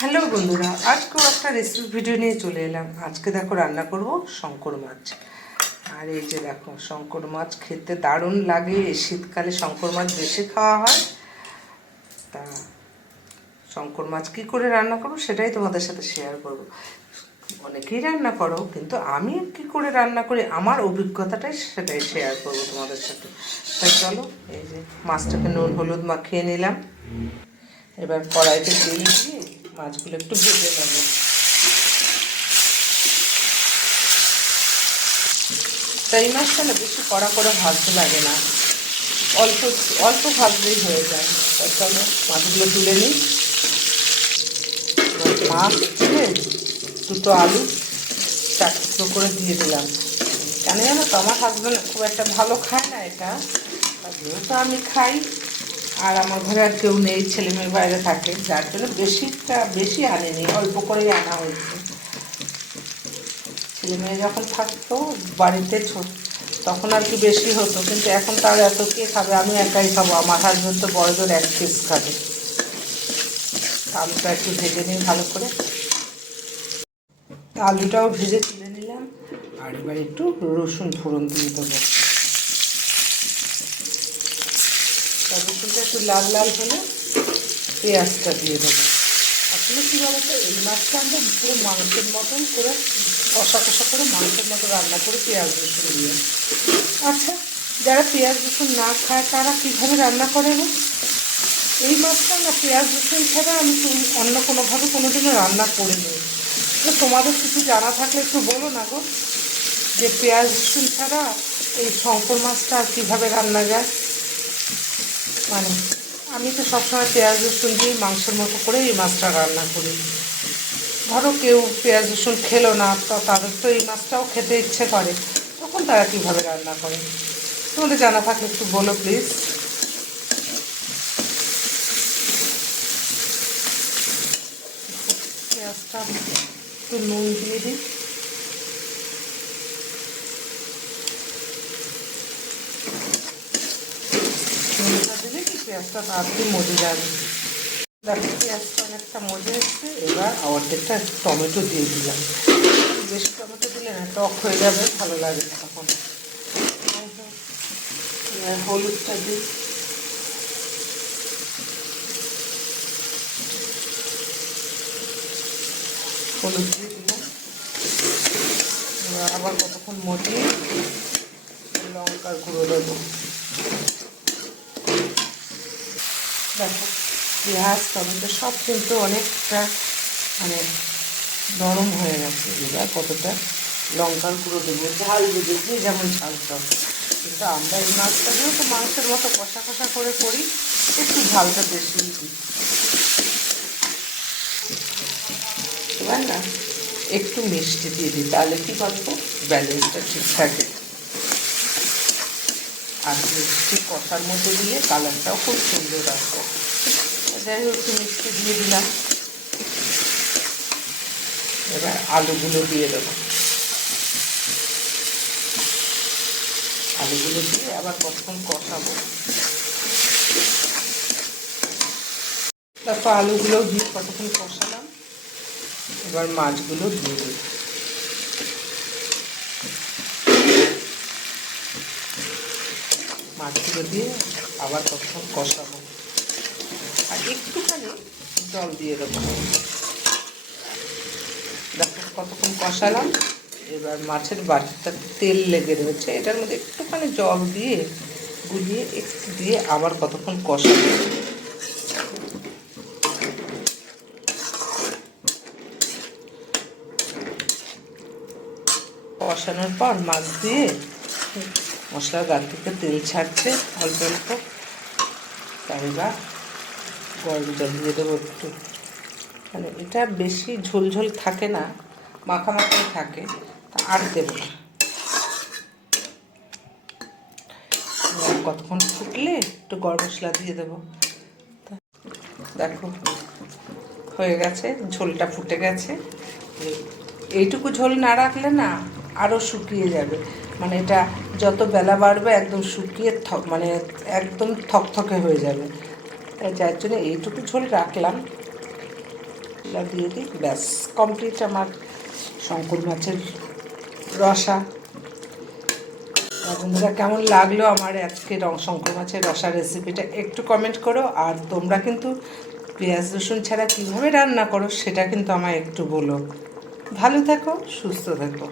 Hello বন্ধুরা, আজকেও একটা রেসিপি ভিডিও নিয়ে চলে এলাম। আজকে দেখো রান্না করব শঙ্কর মাছ। আর এই যে দেখো শঙ্কর মাছ খেতে দারুণ লাগে। শীতকালে শঙ্কর মাছ বেশি খাওয়া হয়। তা শঙ্কর মাছ কী করে রান্না করবো সেটাই তোমাদের সাথে শেয়ার করব। অনেকেই রান্না করো, কিন্তু আমি কী করে রান্না করি আমার অভিজ্ঞতাটাই সেটাই শেয়ার করব তোমাদের সাথে। তাই চলো, এই যে মাছটাকে নুন হলুদ মাখিয়ে নিলাম। এবার কড়াইতে তেল দিয়ে মাছগুলো একটু ভেজে নেব। তাই এই মাছটা না বেশি কড়া করে ভাজতে লাগে না, অল্প অল্প ভাজলেই হয়ে যায়। তাই চলো মাছগুলো তুলে নিই। মাছ তুলে দুটো আলু চার টুকরো করে দিয়ে দিলাম। কেন জানো তো, আমার হাজব্যান্ড খুব একটা ভালো খায় না এটা, যেহেতু আমি খাই আর আমার ঘরে আর কেউ নেই, ছেলে মেয়ে বাইরে থাকে, যার জন্য বেশি আনেনি, অল্প করেই আনা হয়েছে। ছেলে মেয়ে যখন থাকতো বাড়িতে তখন আর কি বেশি হতো, কিন্তু এখন তার এত কে খাবে, আমি একাই খাবো। আমার হাজব্যান্ড তো বড় জোর 1 পিস খাবে। আলুটা একটু ভেজে নিই ভালো করে। আলুটাও ভেজে তুলে নিলাম। আর এবার একটু রসুন ফোড়ন দিয়ে দেবো। রসুনটা একটু লাল লাল হলে পেঁয়াজটা দিয়ে দেবো। আসলে কী বলতো, এই মাছটা আমরা পুরো মাংসের মতন করে কষা কষা করে মাংসের মতো রান্না করে পেঁয়াজ রসুন দিয়ে। আচ্ছা, যারা পেঁয়াজ রসুন না খায় তারা কীভাবে রান্না করে গো? এই মাছটা না পেঁয়াজ রসুন ছাড়া আমি অন্য কোনোভাবে কোনোদিনও রান্না করিনি। তো তোমাদের কিছু জানা থাকলে একটু বলো না গো, যে পেঁয়াজ রসুন ছাড়া এই শঙ্কর মাছটা আর কীভাবে রান্না যায়। মানে আমি তো সবসময় পেঁয়াজ রসুন দিয়ে মাংসের মতো করে এই মাছটা রান্না করি। ধরো কেউ পেঁয়াজ রসুন খেলো না, তো তাদের তো এই মাছটাও খেতে ইচ্ছে করে, তখন তারা কীভাবে রান্না করে তোমাদের জানা থাকলে একটু বলো প্লিজ। পেঁয়াজটা একটু নুন দিয়ে দিই। নুনটা দিলে কি পেঁয়াজটা তাড়াতাড়ি মজে যাবে। দেখো পেঁয়াজটা অনেকটা মজে এসছে। এবার অর্ধেকটা টমেটো দিয়ে দিলাম। বেশি টমেটো দিলে না টক হয়ে যাবে, ভালো লাগে তখন। হলুদটা দিই। হলুদ দিয়ে দিলাম। এবার আবার কতক্ষণ মজিয়ে লঙ্কার গুঁড়ো দেবো। দেখো পেঁয়াজ টমেটো সব কিন্তু অনেকটা মানে নরম হয়ে গেছে। এবার কতটা লঙ্কার গুঁড়ো দেবো, ঝাল বুঝে দিয়ে যেমন ঝাল সব। কিন্তু আমরা এই মাছটা যেহেতু মাংসের মতো কষা কষা করে করি, একটু ঝালটা বেশি দিই। এবার না একটু মিষ্টি দিয়ে দিই, তাহলে কি বলতো ব্যালেন্সটা ঠিক থাকে। আর মিষ্টি কষার মধ্যে দিলে কালারটাও খুব সুন্দর আসে। যাই হোক একটু মিষ্টি দিয়ে দিলাম। এবার আলুগুলো দিয়ে দেবো। আলুগুলো দিয়ে আবার কতক্ষণ কষাবো। তারপর আলুগুলো দিয়ে কতক্ষণ কষালাম। এবার মাছগুলো দিয়ে দিই। মাছগুলো দিয়ে আবার কতক্ষণ কষাবো। আর একটুখানি জল দিয়ে দেবো। দেখো কতক্ষণ কষালাম। এবার মাছের বাটিটা তেল লেগে রয়েছে, এটার মধ্যে একটুখানি জল দিয়ে গুলিয়ে একটু দিয়ে আবার কতক্ষণ কষাবো। কষানোর পর মাছ দিয়ে মশলার গা থেকে তেল ছাড়ছে অল্প অল্প। তাই এবার গরম জল দিয়ে দেবো একটু। মানে এটা বেশি ঝোলঝোল থাকে না, মাখামাখাই থাকে, তা আর দেবো না। কতক্ষণ ফুটলে একটু গরম মশলা দিয়ে দেবো। দেখো হয়ে গেছে, ঝোলটা ফুটে গেছে। এইটুকু ঝোল না রাখলে না আরও শুকিয়ে যাবে। মানে এটা যত বেলা বাড়বে একদম শুকিয়ে মানে একদম থকথকে হয়ে যাবে। তাই যার জন্য এইটুকু ঝোল রাখলাম। দিয়ে দিই, ব্যাস কমপ্লিট আমার শঙ্কর মাছের রসা। বন্ধুরা, কেমন লাগলো আমার আজকে শঙ্কর মাছের রসা রেসিপিটা একটু কমেন্ট করো। আর তোমরা কিন্তু পেঁয়াজ রসুন ছাড়া কীভাবে রান্না করো সেটা কিন্তু আমায় একটু বলো। ভালো থেকো, সুস্থ থেকো।